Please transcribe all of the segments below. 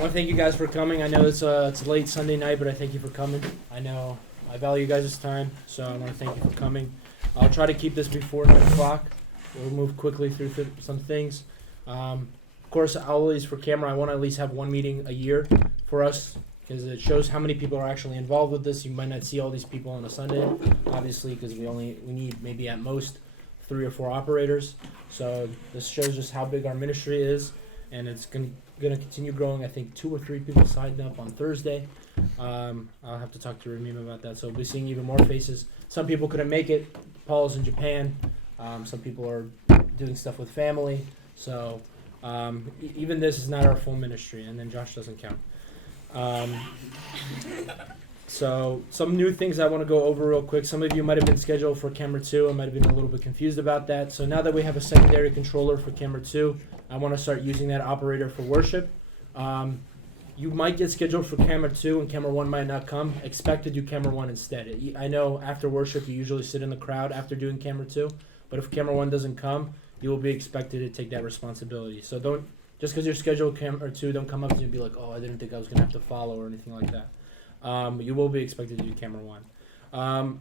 want to thank you guys for coming. I know it's late Sunday night, but I thank you for coming. I know I value you guys' time, so I want to thank you for coming. I'll try to keep this before 9 o'clock. We'll move quickly through some things. Of course, always for camera, I want to at least have one meeting a year for us because it shows how many people are actually involved with this. You might not see all these people on a Sunday, obviously, because we need maybe at most 3 or 4 operators. So this shows just how big our ministry is, and it's going to continue growing. I think 2 or 3 people signed up on Thursday. I'll have to talk to Ramim about that. So we'll be seeing even more faces. Some people couldn't make it. Paul's in Japan. Some people are doing stuff with family. So even this is not our full ministry, and then Josh doesn't count. So some new things I want to go over real quick. Some of you might have been scheduled for camera 2. I might have been a little bit confused about that. So now that we have a secondary controller for camera 2, I want to start using that operator for worship. You might get scheduled for camera 2 and camera 1 might not come. Expect to do camera 1 instead. I know after worship you usually sit in the crowd after doing camera 2, but if camera 1 doesn't come, you will be expected to take that responsibility. So don't, just because you're scheduled camera 2, don't come up to you and be like, oh, I didn't think I was going to have to follow or anything like that. You will be expected to do camera 1.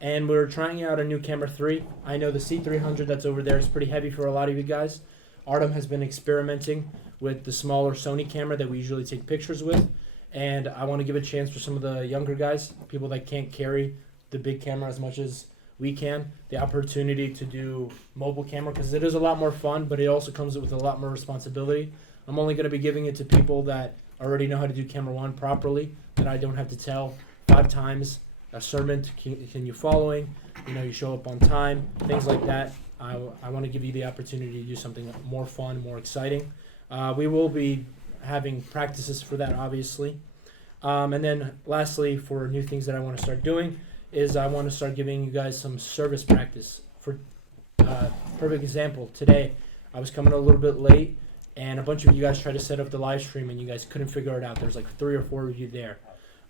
And we're trying out a new camera 3. I know the C300 that's over there is pretty heavy for a lot of you guys. Artem has been experimenting with the smaller Sony camera that we usually take pictures with. And I want to give a chance for some of the younger guys, people that can't carry the big camera as much as we can, the opportunity to do mobile camera, because it is a lot more fun, but it also comes with a lot more responsibility. I'm only going to be giving it to people that already know how to do camera 1 properly, that I don't have to tell 5 times a sermon, can you following, you show up on time, things like that. I want to give you the opportunity to do something more fun, more exciting. We will be having practices for that, obviously. And then lastly, for new things that I want to start doing, is I want to start giving you guys some service practice. For perfect example, today I was coming a little bit late, and a bunch of you guys tried to set up the live stream, and you guys couldn't figure it out. There's like 3 or 4 of you there.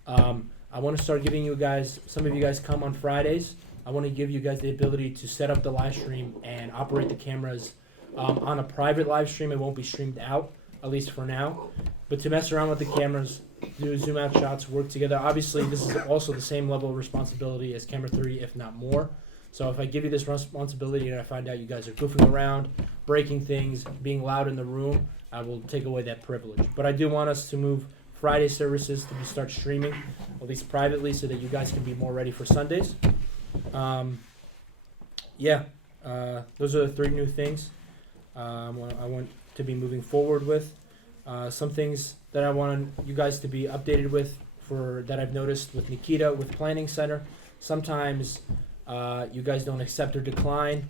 I want to start giving you guys, some of you guys come on Fridays. I want to give you guys the ability to set up the live stream and operate the cameras on a private live stream. It won't be streamed out, at least for now. But to mess around with the cameras, do zoom out shots, work together. Obviously, this is also the same level of responsibility as camera 3, if not more. So if I give you this responsibility and I find out you guys are goofing around, breaking things, being loud in the room, I will take away that privilege. But I do want us to move Friday services to start streaming, at least privately, so that you guys can be more ready for Sundays. Those are the 3 new things I want to be moving forward with. Some things that I want you guys to be updated with that I've noticed with Nikita, with Planning Center. Sometimes you guys don't accept or decline.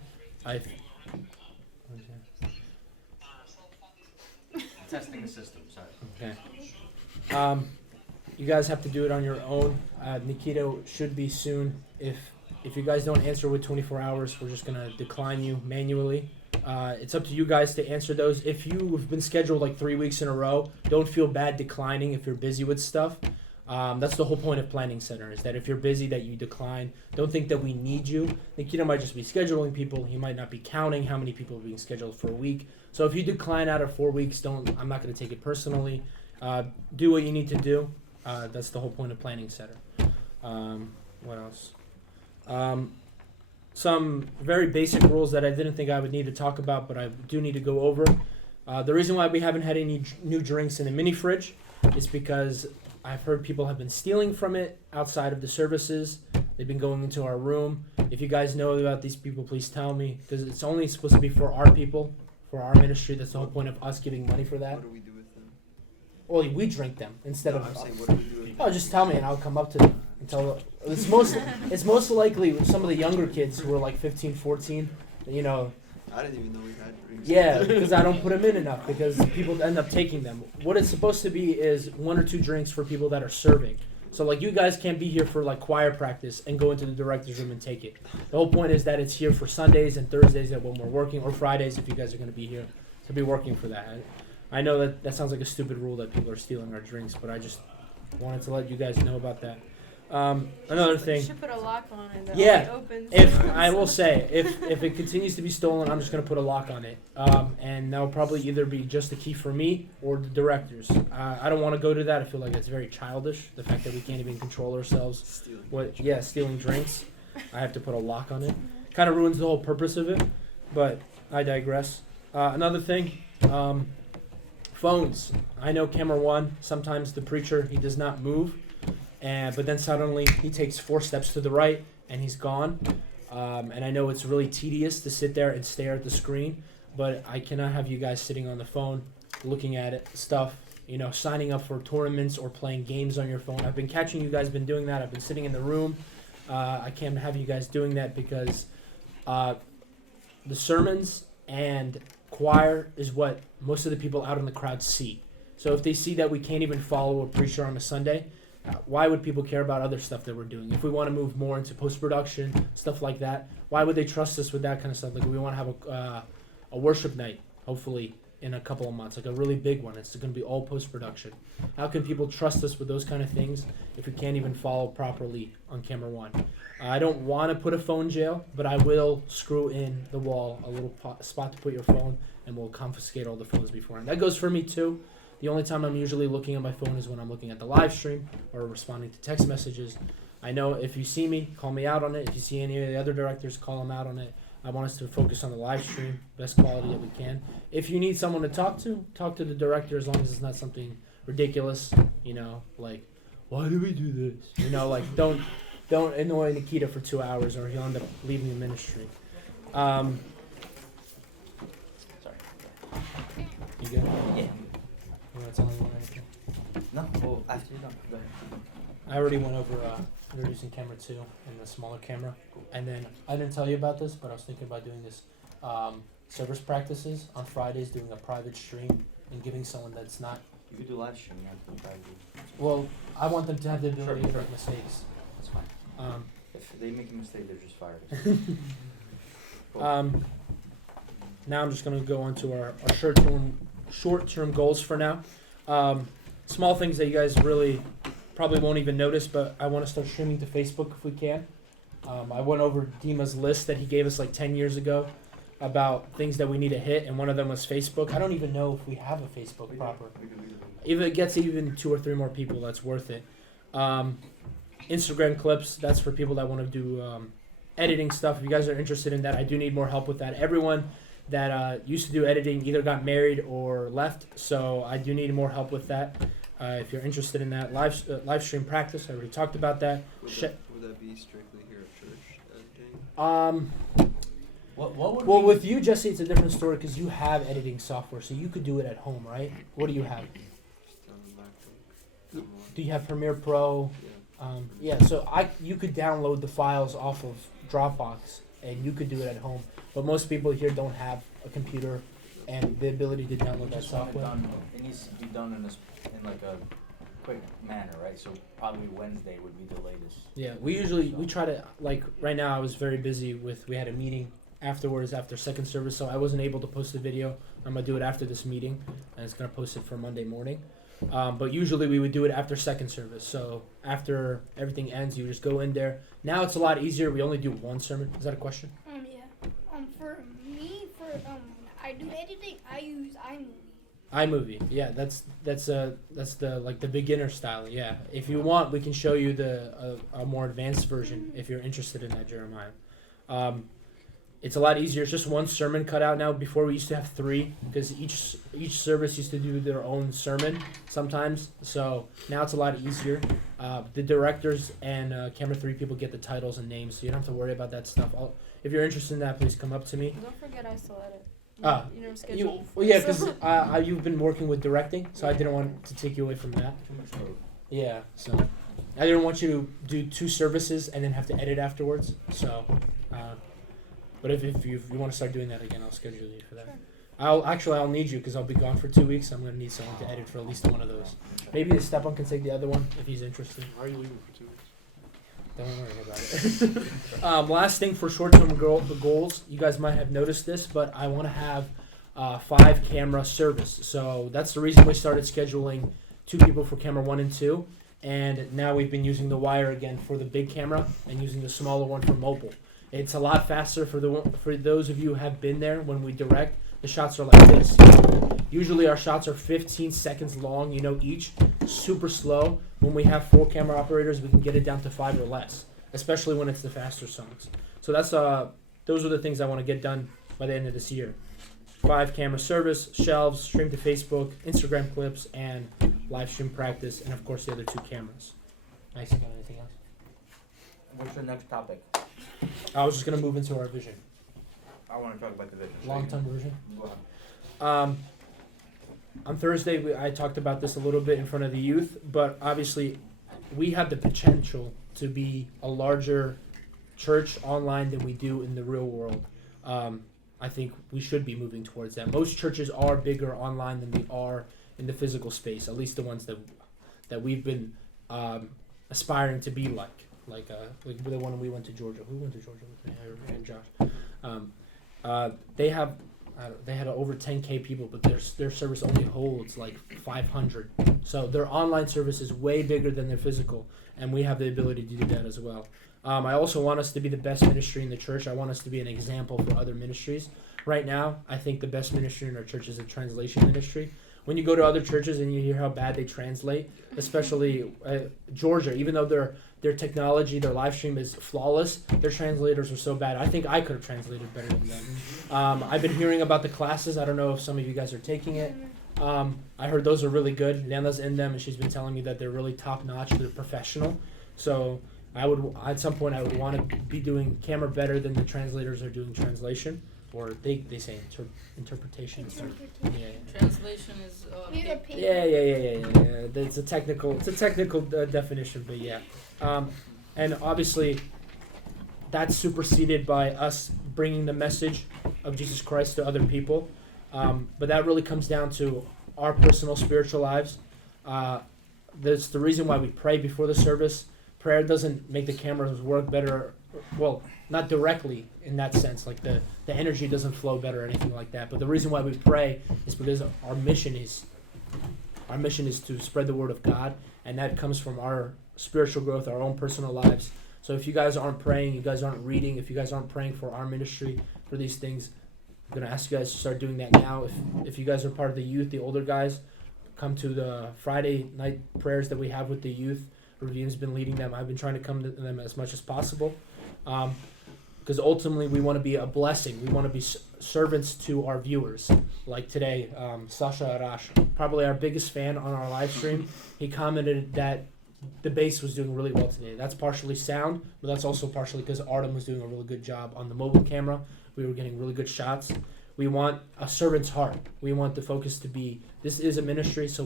Testing the system, sorry. Okay. You guys have to do it on your own. Nikita should be soon. If you guys don't answer with 24 hours, we're just going to decline you manually. It's up to you guys to answer those. If you've been scheduled like 3 weeks in a row, don't feel bad declining if you're busy with stuff. That's the whole point of Planning Center, is that if you're busy, that you decline. Don't think that we need you. Nikita might just be scheduling people. He might not be counting how many people are being scheduled for a week. So if you decline out of 4 weeks, I'm not going to take it personally. Do what you need to do. That's the whole point of Planning Center. What else? Some very basic rules that I didn't think I would need to talk about, but I do need to go over. The reason why we haven't had any new drinks in the mini fridge is because I've heard people have been stealing from it outside of the services. They've been going into our room. If you guys know about these people, please tell me, because it's only supposed to be for our people, for our ministry. That's the whole point of us giving money for that. What do we do with them? Well, we drink them instead of. I'm saying, what do we do with them? Oh, just tell me and I'll come up to them and tell. It's most likely some of the younger kids who are like 15, 14. I didn't even know we had drinks. Yeah, because I don't put them in enough because people end up taking them. What it's supposed to be is 1 or 2 drinks for people that are serving. So like you guys can't be here for like choir practice and go into the director's room and take it. The whole point is that it's here for Sundays and Thursdays that when we're working, or Fridays if you guys are going to be here to be working for that. I know that sounds like a stupid rule that people are stealing our drinks, but I just wanted to let you guys know about that. Another You thing. should put a lock on it. That Yeah, only opens If once. I will say, if it continues to be stolen, I'm just gonna put a lock on it, and that'll probably either be just the key for me or the directors. I don't want to go to that. I feel like it's very childish. The fact that we can't even control ourselves. Stealing. Stealing drinks. I have to put a lock on it. Kind of ruins the whole purpose of it. But I digress. Another thing, phones. I know camera one. Sometimes the preacher he does not move. But then suddenly he takes 4 steps to the right and he's gone. And I know it's really tedious to sit there and stare at the screen, but I cannot have you guys sitting on the phone looking at it, stuff, signing up for tournaments or playing games on your phone. I've been catching you guys been doing that. I've been sitting in the room. I can't have you guys doing that because the sermons and choir is what most of the people out in the crowd see. So if they see that we can't even follow a preacher on a Sunday, why would people care about other stuff that we're doing? If we want to move more into post-production, stuff like that, why would they trust us with that kind of stuff? Like we want to have a worship night, hopefully, in a couple of months, like a really big one. It's going to be all post-production. How can people trust us with those kind of things if we can't even follow properly on camera one? I don't want to put a phone jail, but I will screw in the wall a little spot to put your phone, and we'll confiscate all the phones beforehand. That goes for me too. The only time I'm usually looking at my phone is when I'm looking at the live stream or responding to text messages. I know if you see me, call me out on it. If you see any of the other directors, call them out on it. I want us to focus on the live stream, best quality that we can. If you need someone to talk to the director as long as it's not something ridiculous, like, why do we do this? Don't annoy Nikita for 2 hours or he'll end up leaving the ministry. Sorry. You good? Yeah. You want to tell anyone anything? No. Well, after you're done, go ahead. I already went over introducing camera 2 and the smaller camera. And then I didn't tell you about this, but I was thinking about doing this service practices on Fridays, doing a private stream and giving someone that's not. You could do live stream. You have to try to do. Well, I want them to have the ability Sure, to sure. make mistakes. That's fine. If they make a mistake, they're just fired. Cool. Now I'm just going to go on to our short-term goals for now. Small things that you guys really probably won't even notice, but I want to start streaming to Facebook if we can. I went over Dima's list that he gave us like 10 years ago about things that we need to hit, and one of them was Facebook. I don't even know if we have a Facebook proper. If it gets even 2 or 3 more people, that's worth it. Instagram clips, that's for people that want to do editing stuff. If you guys are interested in that, I do need more help with that. Everyone that used to do editing either got married or left, so I do need more help with that. If you're interested in that, live stream practice, I already talked about that. Would that be strictly here at church editing? What would Well, we- with you, Jesse, it's a different story because you have editing software, so you could do it at home, right? What do you have? Just on the MacBook. Download. Do you have Premiere Pro? Yeah. So you could download the files off of Dropbox and you could do it at home. But most people here don't have a computer and the ability to download that just want it software. done. It needs to be done in like a quick manner, right? So probably Wednesday would be the latest. Yeah, we try to, like, right now I was very busy we had a meeting afterwards after second service, so I wasn't able to post the video. I'm gonna do it after this meeting, and it's gonna post it for Monday morning. But usually we would do it after second service. So after everything ends, you just go in there. Now it's a lot easier. We only do one sermon. Is that a question? Yeah. For me, I do editing. I use iMovie. iMovie. Yeah, that's the beginner style. Yeah. If you want, we can show you a more advanced version if you're interested in that, Jeremiah. It's a lot easier. It's just one sermon cut out now. Before we used to have 3 because each service used to do their own sermon sometimes. So now it's a lot easier. The directors and camera 3 people get the titles and names, so you don't have to worry about that stuff. If you're interested in that, please come up to me. Don't forget I still edit. You never You, scheduled. well, yeah, because you've been working with directing, so I didn't want to take you away from that. Too much load. Yeah, so I didn't want you to do 2 services and then have to edit afterwards. So, but if you want to start doing that again, I'll schedule you for that. Sure. I'll need you because I'll be gone for 2 weeks. I'm gonna need someone to edit for at least one of those. Maybe Stepan can take the other one if he's interested. Why are you leaving for 2 weeks? Don't worry about it. Last thing for short-term goals, you guys might have noticed this, but I want to have 5 camera service. So that's the reason we started scheduling 2 people for camera 1 and 2. and now we've been using the wire again for the big camera and using the smaller one for mobile. It's a lot faster for those of you who have been there. When we direct, the shots are like this. Usually our shots are 15 seconds long, each. Super slow. When we have 4 camera operators, we can get it down to 5 or less, especially when it's the faster songs. So those are the things I want to get done by the end of this year. 5 camera service, shelves, stream to Facebook, Instagram clips, and live stream practice, and of course the other 2 cameras. Nice. You got anything else? What's your next topic? I was just gonna move into our vision, I want to talk about the vision. long-term vision. Go ahead. On Thursday, I talked about this a little bit in front of the youth, but obviously, we have the potential to be a larger church online than we do in the real world. I think we should be moving towards that. Most churches are bigger online than they are in the physical space, at least the ones that we've been aspiring to be like the one we went to Georgia. Who went to Georgia with me? I and Josh. They had over 10K people, but their service only holds like 500. So their online service is way bigger than their physical, and we have the ability to do that as well. I also want us to be the best ministry in the church. I want us to be an example for other ministries. Right now, I think the best ministry in our church is a translation ministry. When you go to other churches and you hear how bad they translate, especially Georgia, even though their technology, their live stream is flawless, their translators are so bad. I think I could have translated better than them. I've been hearing about the classes. I don't know if some of you guys are taking it. I heard those are really good. Lena's in them, and she's been telling me that they're really top-notch. They're professional. So at some point, I would want to be doing camera better than the translators are doing translation. Or they say interpretation. Yeah. Translation is Yeah. It's a technical definition, but yeah. And obviously, that's superseded by us bringing the message of Jesus Christ to other people. But that really comes down to our personal spiritual lives. That's the reason why we pray before the service. Prayer doesn't make the cameras work better. Well, not directly in that sense, like the energy doesn't flow better or anything like that. But the reason why we pray is because our mission is to spread the word of God, and that comes from our spiritual growth, our own personal lives. So if you guys aren't praying, you guys aren't reading, if you guys aren't praying for our ministry, for these things, I'm going to ask you guys to start doing that now. If you guys are part of the youth, the older guys, come to the Friday night prayers that we have with the youth. Ravim's been leading them. I've been trying to come to them as much as possible. Because ultimately we want to be a blessing. We want to be servants to our viewers. Like today, Sasha Arash, probably our biggest fan on our live stream, he commented that the bass was doing really well today. That's partially sound, but that's also partially because Artem was doing a really good job on the mobile camera. We were getting really good shots. We want a servant's heart. We want the focus to be, this is a ministry, so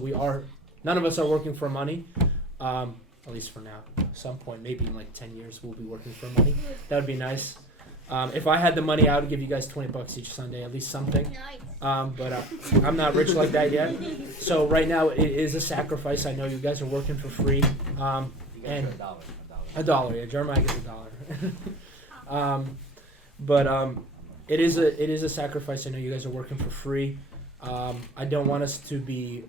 none of us are working for money. At least for now. At some point, maybe in like 10 years, we'll be working for money. That would be nice. If I had the money, I would give you guys $20 each Sunday, at least something. Nice. But I'm not rich like that yet. So right now, it is a sacrifice. I know you guys are working for free. You guys And are $1. $1, yeah. Jeremiah gets $1. But it is a sacrifice. I know you guys are working for free. I don't want us to be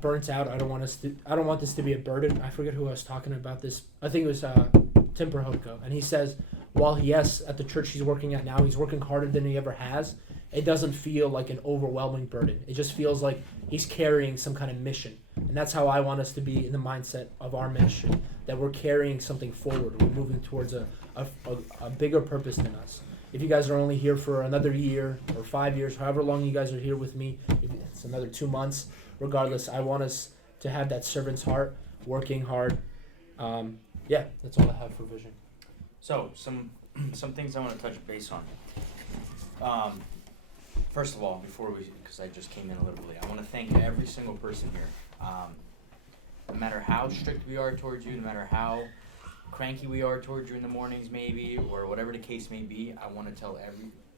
burnt out. I don't want this to be a burden. I forget who I was talking about this. I think it was Tim Prohodko, and he says while yes, at the church he's working at now, he's working harder than he ever has. It doesn't feel like an overwhelming burden. It just feels like he's carrying some kind of mission, and that's how I want us to be in the mindset of our ministry. That we're carrying something forward. We're moving towards a bigger purpose than us. If you guys are only here for another year or 5 years, however long you guys are here with me, if it's another 2 months. Regardless, I want us to have that servant's heart, working hard. That's all I have for vision. So some things I want to touch base on. First of all, because I just came in a little bit late, I want to thank every single person here. No matter how strict we are towards you, no matter how cranky we are towards you in the mornings maybe, or whatever the case may be, I want to tell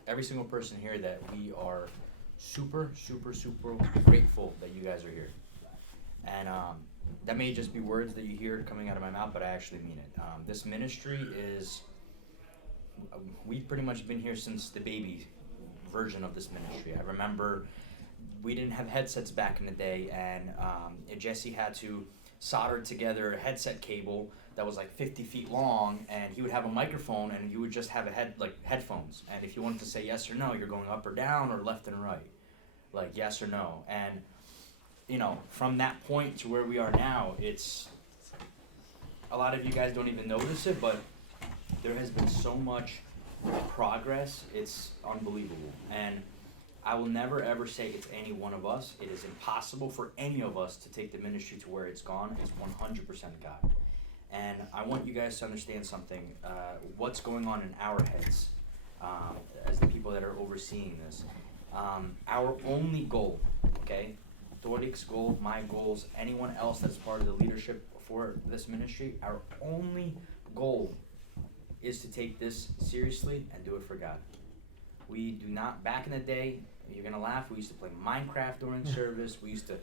every single person here that we are super, super, super grateful that you guys are here. And that may just be words that you hear coming out of my mouth, but I actually mean it. This ministry we've pretty much been here since the baby version of this ministry. I remember we didn't have headsets back in the day, and Jesse had to soldered together a headset cable that was like 50 feet long, and he would have a microphone, and you would just have headphones. And if you wanted to say yes or no, you're going up or down or left and right, like yes or no. And you know, from that point to where we are now, it's a lot of you guys don't even notice it, but there has been so much progress. It's unbelievable. And I will never ever say it's any one of us. It is impossible for any of us to take the ministry to where it's gone. It's 100% God. And I want you guys to understand something. What's going on in our heads as the people that are overseeing this. Our only goal, okay, Doric's goal, my goals, anyone else that's part of the leadership for this ministry, our only goal is to take this seriously and do it for God. We do not, back in the day, you're going to laugh, we used to play Minecraft during service, we used to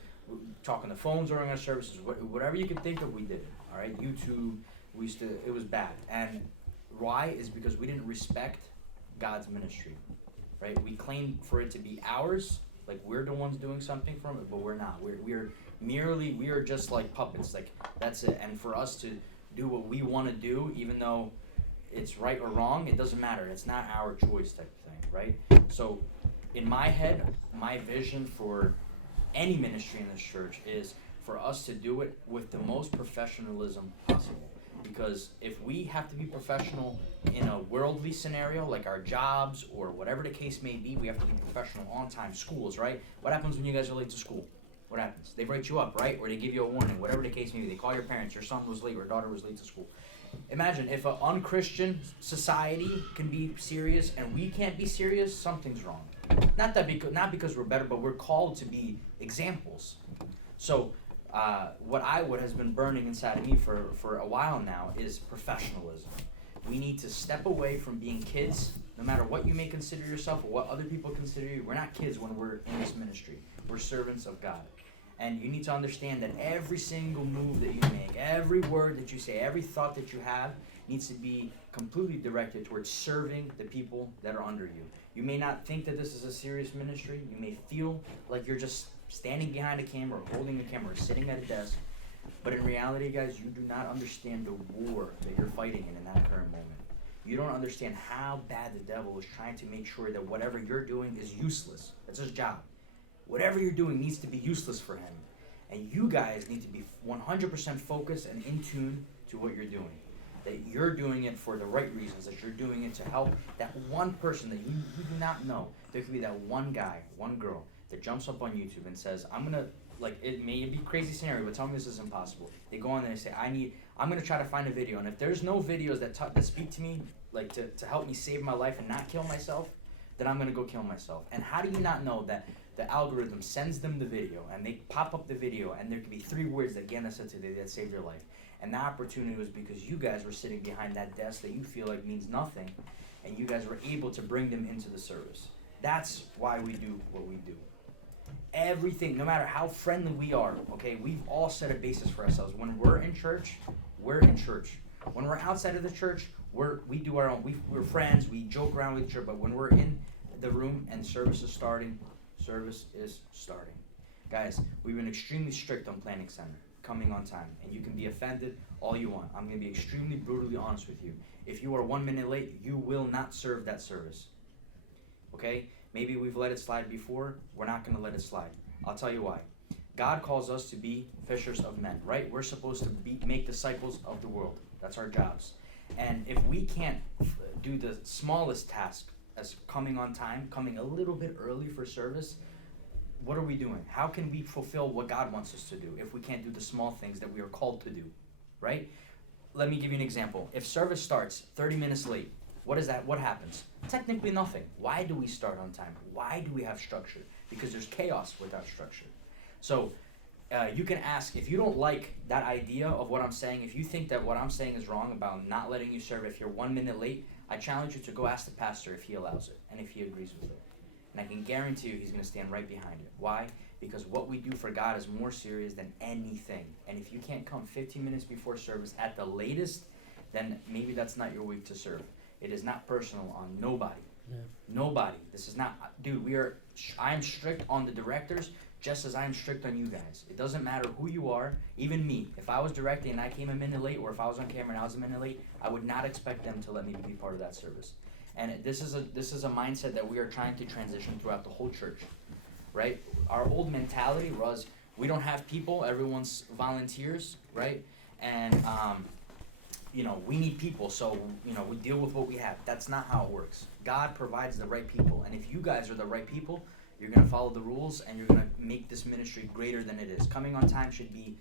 talk on the phones during our services, whatever you could think of, we did it, all right? YouTube, we used to, it was bad. And why? Is because we didn't respect God's ministry, right? We claimed for it to be ours, like we're the ones doing something from it, but we're not. We are just like puppets, like that's it. And for us to do what we want to do, even though it's right or wrong, it doesn't matter. It's not our choice type of thing, right? So in my head, my vision for any ministry in this church is for us to do it with the most professionalism possible. Because if we have to be professional in a worldly scenario, like our jobs or whatever the case may be, we have to be professional on time. Schools, right? What happens when you guys are late to school? What happens? They write you up, right? Or they give you a warning, whatever the case may be. They call your parents, your son was late, or daughter was late to school. Imagine if an unchristian society can be serious and we can't be serious, something's wrong. Not because we're better, but we're called to be examples. So what has been burning inside of me for a while now is professionalism. We need to step away from being kids, no matter what you may consider yourself or what other people consider you. We're not kids when we're in this ministry. We're servants of God. And you need to understand that every single move that you make, every word that you say, every thought that you have needs to be completely directed towards serving the people that are under you. You may not think that this is a serious ministry. You may feel like you're just standing behind a camera, or holding a camera, or sitting at a desk. But in reality, guys, you do not understand the war that you're fighting in that current moment. You don't understand how bad the devil is trying to make sure that whatever you're doing is useless. That's his job. Whatever you're doing needs to be useless for him. And you guys need to be 100% focused and in tune to what you're doing. That you're doing it for the right reasons, that you're doing it to help that one person that you do not know. There could be that one guy, one girl, that jumps up on YouTube and says, I'm going to, like, it may be a crazy scenario, but tell me this is impossible. They go on there and say, I'm going to try to find a video. And if there's no videos that speak to me, like to help me save my life and not kill myself, then I'm going to go kill myself. And how do you not know that the algorithm sends them the video and they pop up the video and there could be 3 words that Gana said today that saved your life? And the opportunity was because you guys were sitting behind that desk that you feel like means nothing, and you guys were able to bring them into the service. That's why we do what we do. Everything, no matter how friendly we are, okay, we've all set a basis for ourselves. When we're in church, we're in church. When we're outside of the church, we do our own. We're friends, we joke around with each other, but when we're in the room and service is starting. Guys, we've been extremely strict on Planning Center, coming on time, and you can be offended all you want. I'm going to be extremely brutally honest with you. If you are 1 minute late, you will not serve that service. Okay? Maybe we've let it slide before. We're not going to let it slide. I'll tell you why. God calls us to be fishers of men, right? We're supposed to make disciples of the world. That's our jobs. And if we can't do the smallest task as coming on time, coming a little bit early for service, what are we doing? How can we fulfill what God wants us to do if we can't do the small things that we are called to do, right? Let me give you an example. If service starts 30 minutes late, what is that? What happens? Technically nothing. Why do we start on time? Why do we have structure? Because there's chaos without structure. So you can ask, if you don't like that idea of what I'm saying, if you think that what I'm saying is wrong about not letting you serve if you're 1 minute late, I challenge you to go ask the pastor if he allows it and if he agrees with it. And I can guarantee you he's going to stand right behind it. Why? Because what we do for God is more serious than anything. And if you can't come 15 minutes before service at the latest, then maybe that's not your week to serve. It is not personal on nobody. Yeah. Nobody. This is not, dude, I am strict on the directors. just as I'm strict on you guys. It doesn't matter who you are, even me. If I was directing and I came a minute late, or if I was on camera and I was a minute late, I would not expect them to let me be part of that service. And this is a mindset that we are trying to transition throughout the whole church, right? Our old mentality was we don't have people, everyone's volunteers, right? And we need people, so we deal with what we have. That's not how it works. God provides the right people, and if you guys are the right people, you're gonna follow the rules, and you're gonna make this ministry greater than it is. Coming on time should be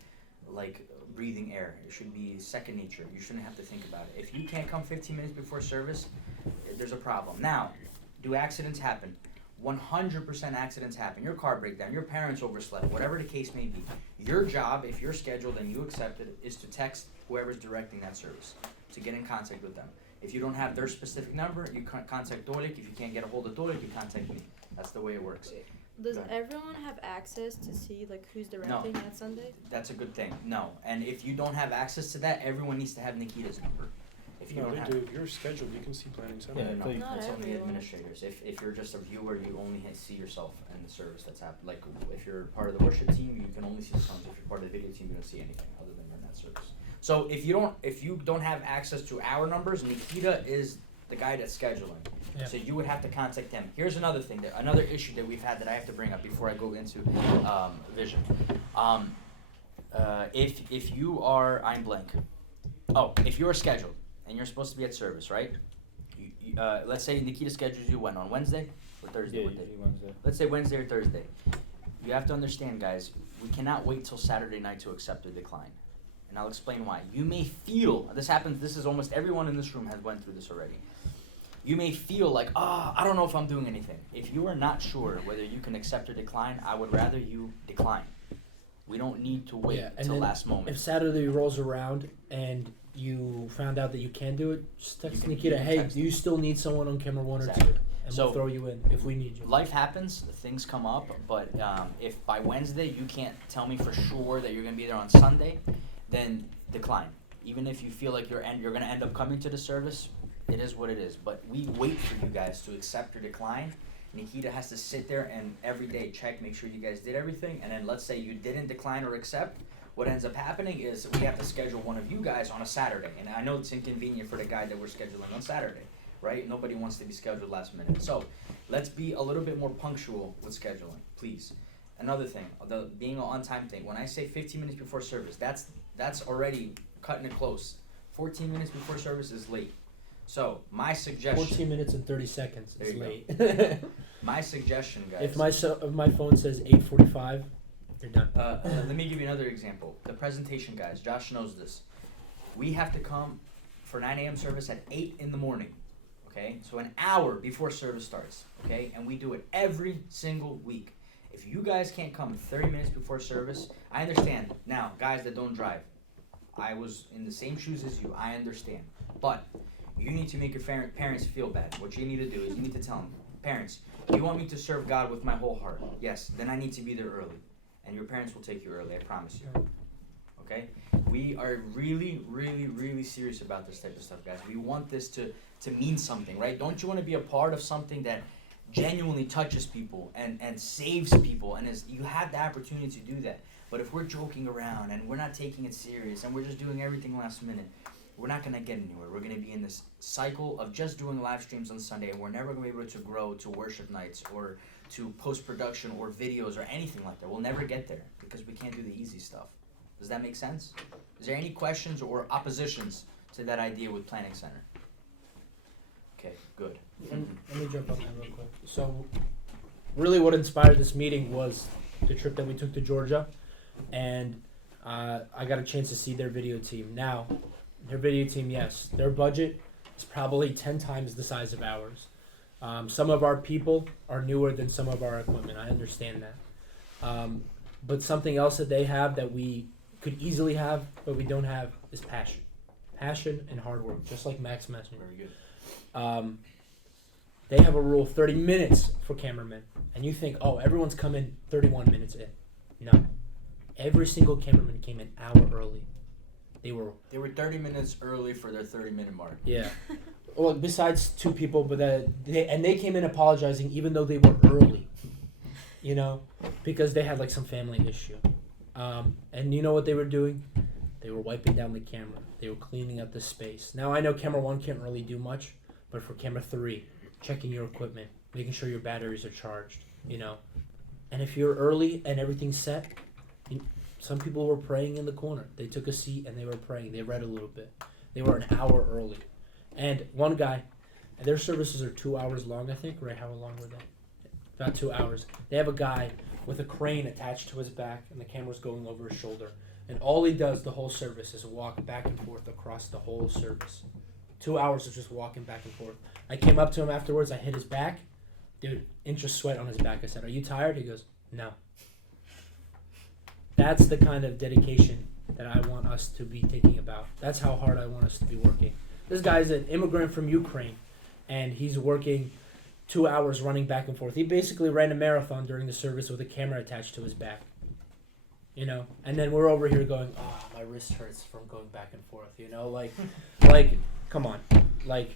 like breathing air. It should be second nature. You shouldn't have to think about it. If you can't come 15 minutes before service, there's a problem. Now, do accidents happen? 100% accidents happen. Your car breakdown, your parents overslept, whatever the case may be. Your job, if you're scheduled and you accept it, is to text whoever's directing that service, to get in contact with them. If you don't have their specific number, you contact Tolik. If you can't get a hold of Tolik, you contact me. That's the way it works. Does Go ahead. everyone have access to see like who's directing that Sunday? That's a good thing. No. And if you don't have access to that, everyone needs to have Nikita's number. If you No, don't they have do. If you're scheduled, you can see planning Sunday. Yeah, no, Not that's only everyone. administrators. If you're just a viewer, you only see yourself and the service that's happening. Like, if you're part of the worship team, you can only see the songs. If you're part of the video team, you don't see anything other than in that service. So if you don't have access to our numbers, Nikita is the guy that's scheduling. Yeah. So you would have to contact him. Here's another thing, another issue that we've had that I have to bring up before I go into vision. If you are, I'm blank. Oh, if you are scheduled and you're supposed to be at service, right? Let's say Nikita schedules you when, on Wednesday or Thursday? What day? Wednesday. Let's say Wednesday or Thursday. You have to understand, guys, we cannot wait till Saturday night to accept or decline. And I'll explain why. You may feel, this is almost everyone in this room has went through this already. You may feel like, I don't know if I'm doing anything. If you are not sure whether you can accept or decline, I would rather you decline. We don't need to wait Yeah, and till then last moment. If Saturday rolls around and you found out that you can do it, just text You Nikita, can hey, text do you still need someone on camera 1 Exactly. or 2? And So- we'll throw you in if we need you. Life happens, things come up, but if by Wednesday you can't tell me for sure that you're going to be there on Sunday, then decline. Even if you feel like you're going to end up coming to the service, it is what it is. But we wait for you guys to accept or decline. Nikita has to sit there and every day check, make sure you guys did everything, and then let's say you didn't decline or accept. What ends up happening is we have to schedule one of you guys on a Saturday, and I know it's inconvenient for the guy that we're scheduling on Saturday, right? Nobody wants to be scheduled last minute. So let's be a little bit more punctual with scheduling, please. Another thing, the being an on-time thing. When I say 15 minutes before service, that's already cutting it close. 14 minutes before service is late. So my suggestion. 14 minutes and 30 seconds There is you late. My suggestion, guys. If my phone says 8:45, you're done. Let me give you another example. The presentation, guys. Josh knows this. We have to come for 9 a.m. service at 8 in the morning. Okay, so an hour before service starts. Okay, and we do it every single week. If you guys can't come 30 minutes before service, I understand. Now, guys that don't drive, I was in the same shoes as you. I understand, but you need to make your parents feel bad. What you need to do is you need to tell them, parents, you want me to serve God with my whole heart? Yes, then I need to be there early. And your parents will take you early, I promise you. Okay? We are really, really, really serious about this type of stuff, guys. We want this to mean something, right? Don't you want to be a part of something that genuinely touches people and saves people? And you have the opportunity to do that. But if we're joking around and we're not taking it serious and we're just doing everything last minute, we're not going to get anywhere. We're going to be in this cycle of just doing live streams on Sunday, and we're never going to be able to grow to worship nights or to post-production or videos or anything like that. We'll never get there because we can't do the easy stuff. Does that make sense? Is there any questions or oppositions to that idea with Planning Center? Okay, good. Let me jump on that real quick. So, really what inspired this meeting was the trip that we took to Georgia, and I got a chance to see their video team. Now, their video team, yes, their budget is probably 10 times the size of ours. Some of our people are newer than some of our equipment. I understand that. But something else that they have that we could easily have, but we don't have, is passion. Passion and hard work, just like Max mentioned. Very good. They have a rule 30 minutes for cameramen. And you think, oh, everyone's coming 31 minutes in. No. Every single cameraman came an hour early. They were 30 minutes early for their 30-minute mark. Yeah. Well, besides two people, but they came in apologizing even though they were early. you know, because they had like some family issue. And you know what they were doing? They were wiping down the camera. They were cleaning up the space. Now I know camera 1 can't really do much, but for camera 3, checking your equipment, making sure your batteries are charged, you know. And if you're early and everything's set, some people were praying in the corner. They took a seat and they were praying. They read a little bit. They were an hour early. And one guy, their services are 2 hours long, I think, right? How long were they? About 2 hours. They have a guy with a crane attached to his back and the camera's going over his shoulder. And all he does the whole service is walk back and forth across the whole service. 2 hours of just walking back and forth. I came up to him afterwards. I hit his back. Dude, inch of sweat on his back. I said, "Are you tired?" He goes, "No." That's the kind of dedication that I want us to be thinking about. That's how hard I want us to be working. This guy's an immigrant from Ukraine, and he's working 2 hours running back and forth. He basically ran a marathon during the service with a camera attached to his back. You know, and then we're over here going, "Oh, my wrist hurts from going back and forth." You know, like, come on, like,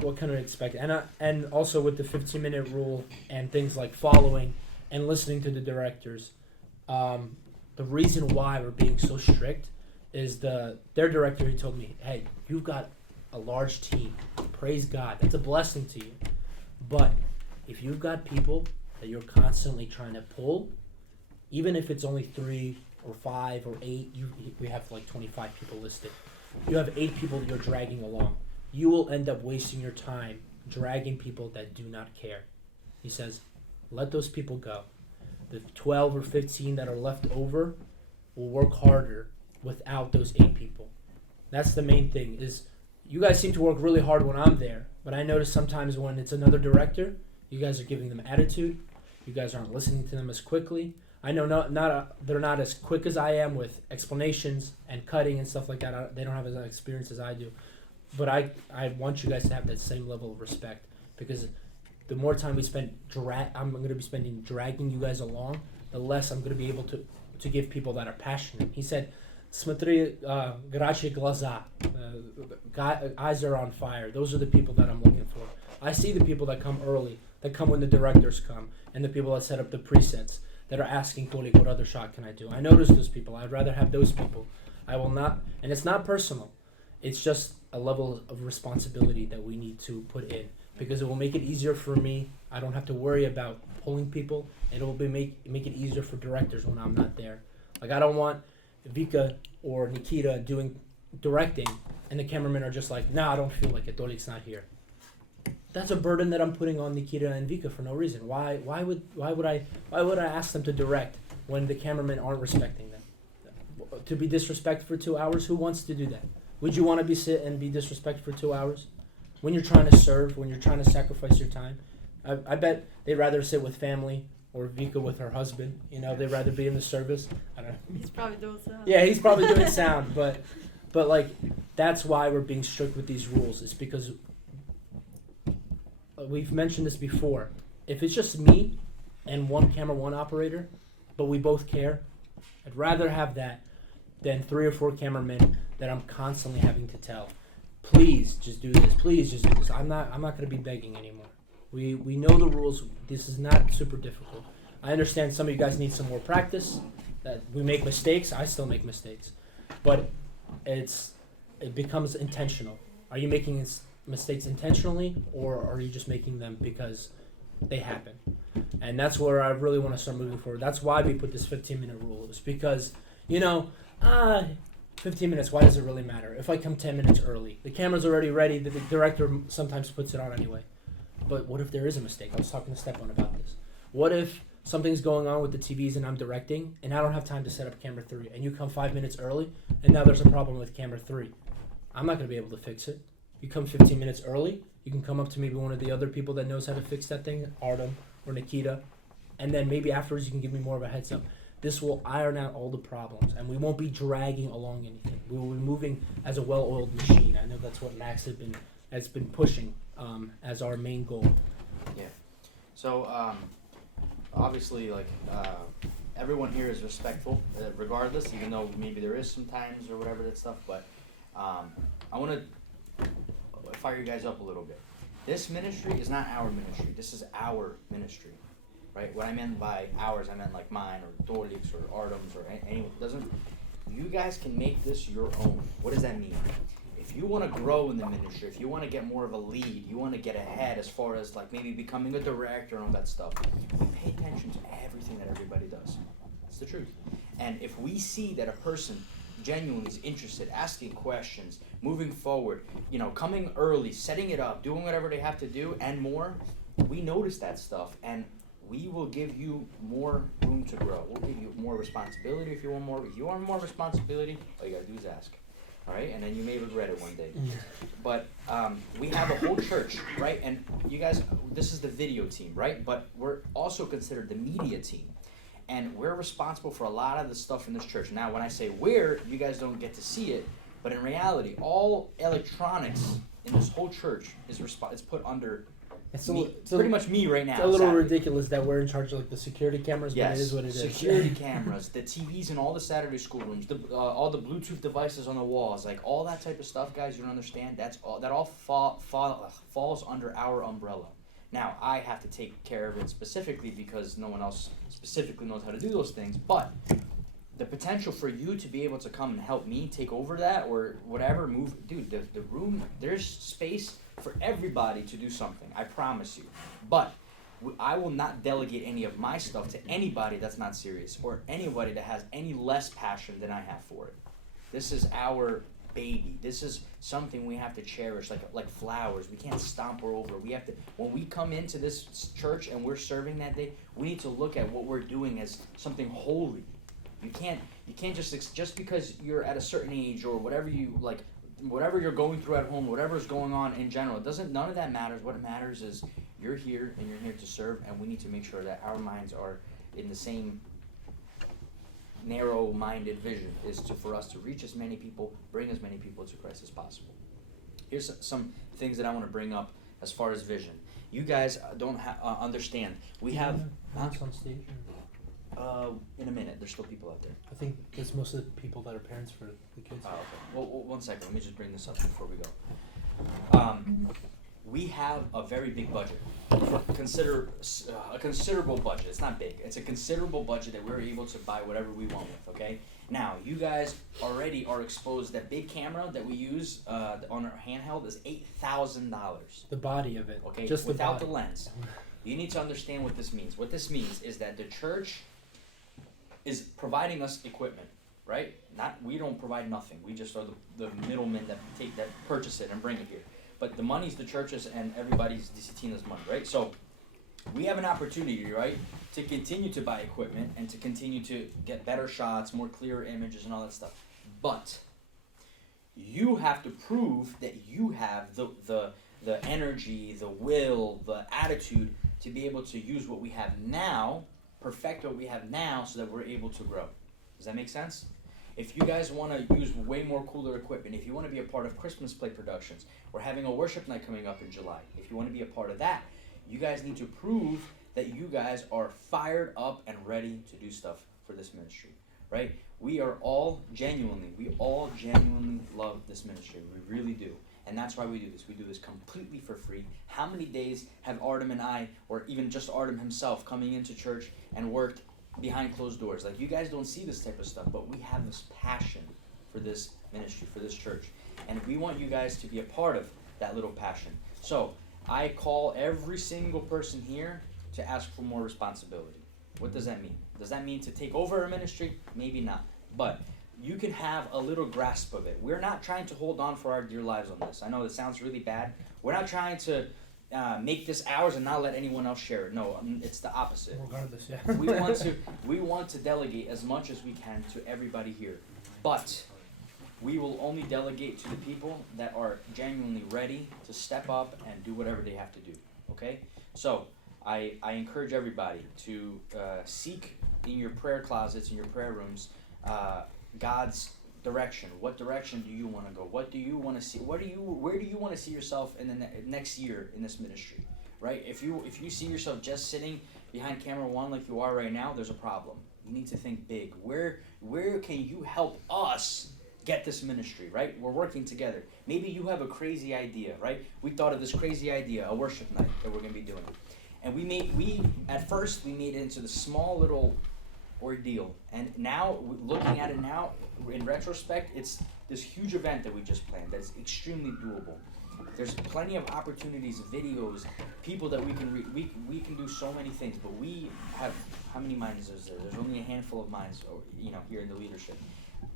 what can I expect? And also with the 15-minute rule and things like following and listening to the directors, the reason why we're being so strict is their director. He told me, "Hey, you've got a large team. Praise God, that's a blessing to you. But if you've got people that you're constantly trying to pull, even if it's only 3 or 5 or 8, we have like 25 people listed. You have 8 people that you're dragging along. You will end up wasting your time dragging people that do not care." He says, "Let those people go. The 12 or 15 that are left over will work harder without those 8 people." That's the main thing. Is you guys seem to work really hard when I'm there, but I notice sometimes when it's another director, you guys are giving them attitude. You guys aren't listening to them as quickly. I know they're not as quick as I am with explanations and cutting and stuff like that. They don't have as much experience as I do. But I want you guys to have that same level of respect, because the more time we spend I'm going to be spending dragging you guys along, the less I'm going to be able to give people that are passionate. He said, "Смотри, горячие глаза." Eyes are on fire. Those are the people that I'm looking for. I see the people that come early, that come when the directors come, and the people that set up the presets, that are asking, "Kolik, what other shot can I do?" I notice those people. I'd rather have those people. I will not, and it's not personal. It's just a level of responsibility that we need to put in, because it will make it easier for me. I don't have to worry about pulling people. It will make it easier for directors when I'm not there. Like, I don't want Vika or Nikita directing, and the cameramen are just like, "Nah, I don't feel like it. Tolik's not here." That's a burden that I'm putting on Nikita and Vika for no reason. Why would I ask them to direct when the cameramen aren't respecting them? To be disrespected for 2 hours? Who wants to do that? Would you want to sit and be disrespected for 2 hours? When you're trying to serve, when you're trying to sacrifice your time? I bet they'd rather sit with family, or Vika with her husband. You know, they'd rather be in the service. I don't know. He's probably doing sound. Yeah, he's probably doing sound, but like, that's why we're being strict with these rules. It's because we've mentioned this before. If it's just me and one camera, one operator, but we both care, I'd rather have that than 3 or 4 cameramen that I'm constantly having to tell, "Please just do this. Please just do this." I'm not going to be begging anymore. We know the rules. This is not super difficult. I understand some of you guys need some more practice. That we make mistakes. I still make mistakes, but it becomes intentional. Are you making mistakes intentionally, or are you just making them because they happen? And that's where I really want to start moving forward. That's why we put this 15-minute rule. It's because, 15 minutes, why does it really matter? If I come 10 minutes early, the camera's already ready, the director sometimes puts it on anyway. But what if there is a mistake? I was talking to Stepan about this. What if something's going on with the TVs and I'm directing, and I don't have time to set up camera 3, and you come 5 minutes early, and now there's a problem with camera 3? I'm not going to be able to fix it. You come 15 minutes early, you can come up to maybe one of the other people that knows how to fix that thing, Artem or Nikita, and then maybe afterwards you can give me more of a heads up. This will iron out all the problems, and we won't be dragging along anything. We will be moving as a well-oiled machine. I know that's what Max has been pushing as our main goal. Yeah. So obviously, everyone here is respectful, regardless, even though maybe there is some times or whatever that stuff. But I want to fire you guys up a little bit. This ministry is not our ministry. This is our ministry. right? What I meant by ours, I meant like mine or Dorlik's or Artem's or anyone. Doesn't. You guys can make this your own. What does that mean? If you want to grow in the ministry, if you want to get more of a lead, you want to get ahead as far as like maybe becoming a director and all that stuff, we pay attention to everything that everybody does. That's the truth. And if we see that a person genuinely is interested, asking questions, moving forward, you know, coming early, setting it up, doing whatever they have to do and more, we notice that stuff and we will give you more room to grow. We'll give you more responsibility if you want more. If you want more responsibility, all you gotta do is ask. All right, and then you may regret it one day. But we have a whole church, right? And you guys, this is the video team, right? But we're also considered the media team. And we're responsible for a lot of the stuff in this church. Now, when I say we're, you guys don't get to see it, but in reality, all electronics in this whole church is put under me. It's pretty much me right now. It's a little Saturday. ridiculous that we're in charge of like the security cameras, Yes, but it is what it is. security cameras, the TVs in all the Saturday school rooms, all the Bluetooth devices on the walls, like all that type of stuff, guys. You don't understand. That all falls under our umbrella. Now I have to take care of it specifically because no one else specifically knows how to do those things. But the potential for you to be able to come and help me take over that or whatever, move, dude. The room, there's space for everybody to do something. I promise you. But I will not delegate any of my stuff to anybody that's not serious or anybody that has any less passion than I have for it. This is our baby. This is something we have to cherish like flowers. We can't stomp her over. We have to, when we come into this church and we're serving that day, we need to look at what we're doing as something holy. You can't just because you're at a certain age or whatever you like, whatever you're going through at home, whatever's going on in general, none of that matters. What matters is you're here and you're here to serve, and we need to make sure that our minds are in the same narrow-minded vision for us to reach as many people, bring as many people to Christ as possible. Here's some things that I want to bring up as far as vision. You guys don't understand. We have on stage. in a minute. There's still people out there. I think it's most of the people that are parents for the kids. Oh, okay. Well, 1 second. Let me just bring this up before we go. We have a very big budget. Consider a considerable budget. It's not big. It's a considerable budget that we're able to buy whatever we want with, okay? Now, you guys already are exposed. That big camera that we use on our handheld is $8,000. The body of it. Okay, Just without the the lens. You need to understand what this means. What this means is that the church is providing us equipment, right? We don't provide nothing. We just are the middlemen that purchase it and bring it here. But the money's the church's and everybody's Tina's money, right? So we have an opportunity, right, to continue to buy equipment and to continue to get better shots, more clear images and all that stuff. But you have to prove that you have the energy, the will, the attitude to be able to use what we have now, perfect what we have now so that we're able to grow. Does that make sense? If you guys want to use way more cooler equipment, if you want to be a part of Christmas play productions, we're having a worship night coming up in July. If you want to be a part of that, you guys need to prove that you guys are fired up and ready to do stuff for this ministry, right? We all genuinely love this ministry. We really do. And that's why we do this. We do this completely for free. How many days have Artem and I, or even just Artem himself, coming into church and worked behind closed doors? Like, you guys don't see this type of stuff, but we have this passion for this ministry, for this church. And we want you guys to be a part of that little passion. So I call every single person here to ask for more responsibility. What does that mean? Does that mean to take over a ministry? Maybe not. But you can have a little grasp of it. We're not trying to hold on for our dear lives on this. I know it sounds really bad. We're not trying to make this ours and not let anyone else share it. No, it's the opposite. Regardless, yeah. we want to delegate as much as we can to everybody here. But we will only delegate to the people that are genuinely ready to step up and do whatever they have to do. Okay? So I encourage everybody to seek in your prayer closets, in your prayer rooms, God's direction. What direction do you want to go? What do you want to see? Where do you want to see yourself in the next year in this ministry? Right? If you see yourself just sitting behind camera one like you are right now, there's a problem. You need to think big. Where can you help us get this ministry, right? We're working together. Maybe you have a crazy idea, right? We thought of this crazy idea, a worship night that we're going to be doing. And we at first we made it into the small little ordeal, and now looking at it now in retrospect, it's this huge event that we just planned that's extremely doable. There's plenty of opportunities, videos, people that we can we can do so many things, but we have, how many minds is there? There's only a handful of minds, here in the leadership.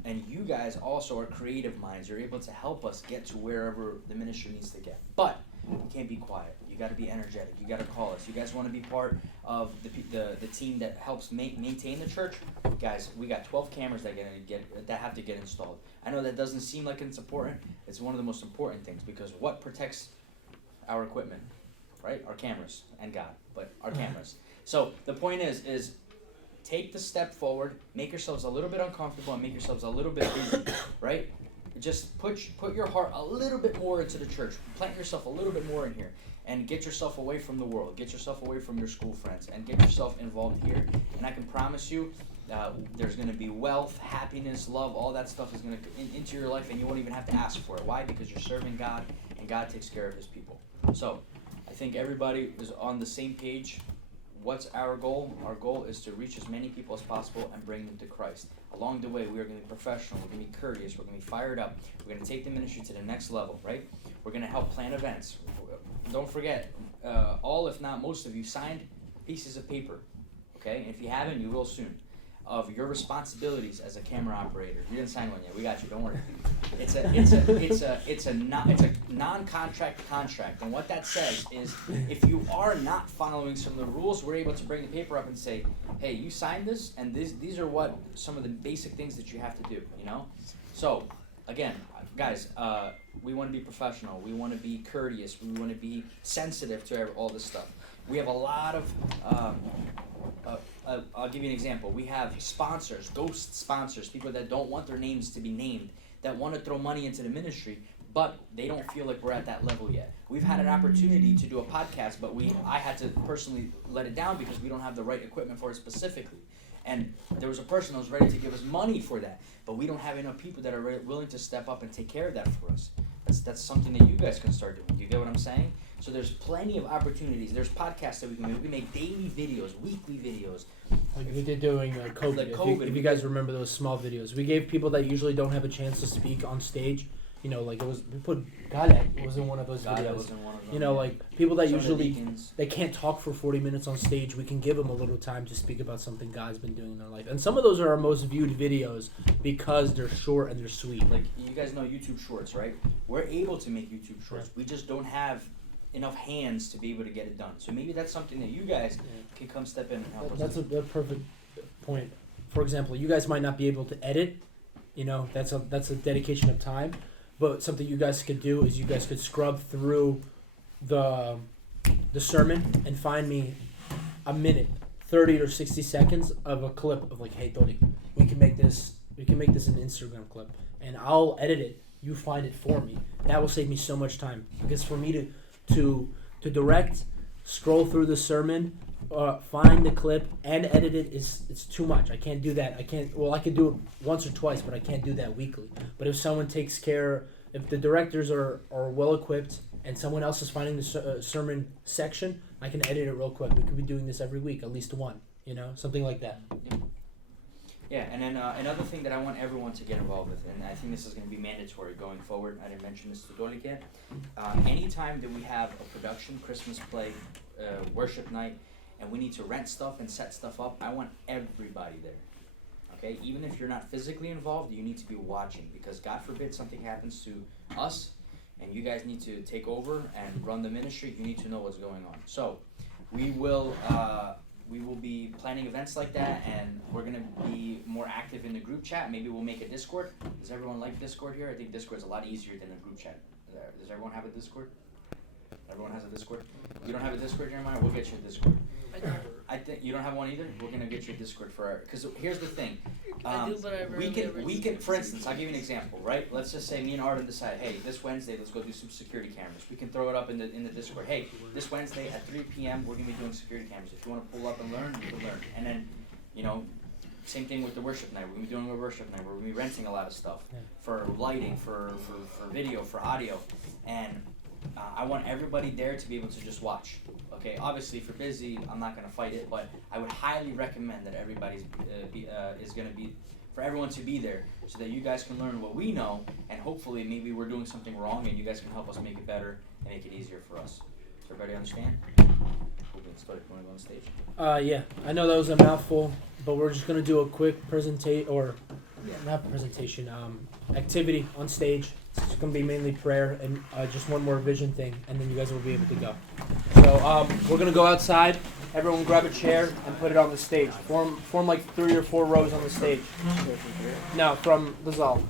And you guys also are creative minds. You're able to help us get to wherever the ministry needs to get. But you can't be quiet. You got to be energetic. You got to call us. You guys want to be part of the team that helps maintain the church? Guys, we got 12 cameras that have to get installed. I know that doesn't seem like it's important. It's one of the most important things, because what protects our equipment, right? Our cameras and God, but our cameras. So the point is take the step forward, make yourselves a little bit uncomfortable, and make yourselves a little bit busy, right? Just put your heart a little bit more into the church. Plant yourself a little bit more in here, and get yourself away from the world. Get yourself away from your school friends, and get yourself involved here. And I can promise you, there's going to be wealth, happiness, love, all that stuff is going to come into your life, and you won't even have to ask for it. Why? Because you're serving God, and God takes care of his people. So I think everybody is on the same page. What's our goal? Our goal is to reach as many people as possible and bring them to Christ. Along the way, we are going to be professional, we're going to be courteous, we're going to be fired up, we're going to take the ministry to the next level, right? We're going to help plan events. Don't forget, all, if not most of you, signed pieces of paper, okay? And if you haven't, you will soon, of your responsibilities as a camera operator. You didn't sign one yet. We got you. Don't worry. It's a non-contract contract, and what that says is, if you are not following some of the rules, we're able to bring the paper up and say, hey, you signed this, and these are what some of the basic things that you have to do. So again, guys, we want to be professional. We want to be courteous. We want to be sensitive to all this stuff. We have a lot of. I'll give you an example. We have sponsors, ghost sponsors, people that don't want their names to be named, that want to throw money into the ministry, but they don't feel like we're at that level yet. We've had an opportunity to do a podcast, but I had to personally let it down because we don't have the right equipment for it specifically. And there was a person that was ready to give us money for that, but we don't have enough people that are willing to step up and take care of that for us. That's something that you guys can start doing. You get what I'm saying? So there's plenty of opportunities. There's podcasts that we can make. We make daily videos, weekly videos. Like we did doing COVID. If you guys remember those small videos, we gave people that usually don't have a chance to speak on stage. We put Galek was in one of those videos. Was in one of them, like people that some usually they can't talk for 40 minutes on stage. We can give them a little time to speak about something God's been doing in their life. And some of those are our most viewed videos because they're short and they're sweet. Like you guys know YouTube Shorts, right? We're able to make YouTube Shorts. We just don't have enough hands to be able to get it done. So maybe that's something that you guys can come step in and help us. That's a perfect point. For example, you guys might not be able to edit. That's a dedication of time. But something you guys could do is you guys could scrub through the sermon and find me a minute, 30 or 60 seconds of a clip of like, hey Tony, we can make this an Instagram clip, and I'll edit it. You find it for me. That will save me so much time, because for me to direct, scroll through the sermon, find the clip and edit it it's too much. I can't do that. I could do it once or twice, but I can't do that weekly. But if someone takes care, if the directors are well equipped and someone else is finding the sermon section, I can edit it real quick. We could be doing this every week, at least one, something like that. Yeah, and then another thing that I want everyone to get involved with, and I think this is going to be mandatory going forward, I didn't mention this to Dolik yet, anytime that we have a production, Christmas play, worship night, and we need to rent stuff and set stuff up, I want everybody there, okay? Even if you're not physically involved, you need to be watching, because God forbid something happens to us, and you guys need to take over and run the ministry, you need to know what's going on. So, we will be planning events like that, and we're going to be more active in the group chat. Maybe we'll make a Discord. Does everyone like Discord here? I think Discord's a lot easier than a group chat. Does everyone have a Discord? Everyone has a Discord? You don't have a Discord, Jeremiah? We'll get you a Discord. I think you don't have one either. We're gonna get you a Discord because here's the thing. I do, but I we can. For instance, I'll give you an example, right? Let's just say me and Arden decide, hey, this Wednesday let's go do some security cameras. We can throw it up in the Discord. Hey, this Wednesday at 3 p.m. we're gonna be doing security cameras. If you want to pull up and learn, you can learn. And then, same thing with the worship night. We're gonna be doing a worship night. We're gonna be renting a lot of stuff for lighting, for video, for audio, and I want everybody there to be able to just watch. Okay, obviously if you're busy, I'm not gonna fight it, but I would highly recommend that everybody's is gonna be for everyone to be there so that you guys can learn what we know, and hopefully maybe we're doing something wrong and you guys can help us make it better and make it easier for us. Does everybody understand? We'll get started. You wanna go on stage? Yeah, I know that was a mouthful, but we're just gonna do a quick presentation, or Yeah. not presentation, activity on stage. It's gonna be mainly prayer and just one more vision thing, and then you guys will be able to go. So we're gonna go outside. Everyone grab a chair and put it on the stage. Form like 3 or 4 rows on the stage. No, from Lazal.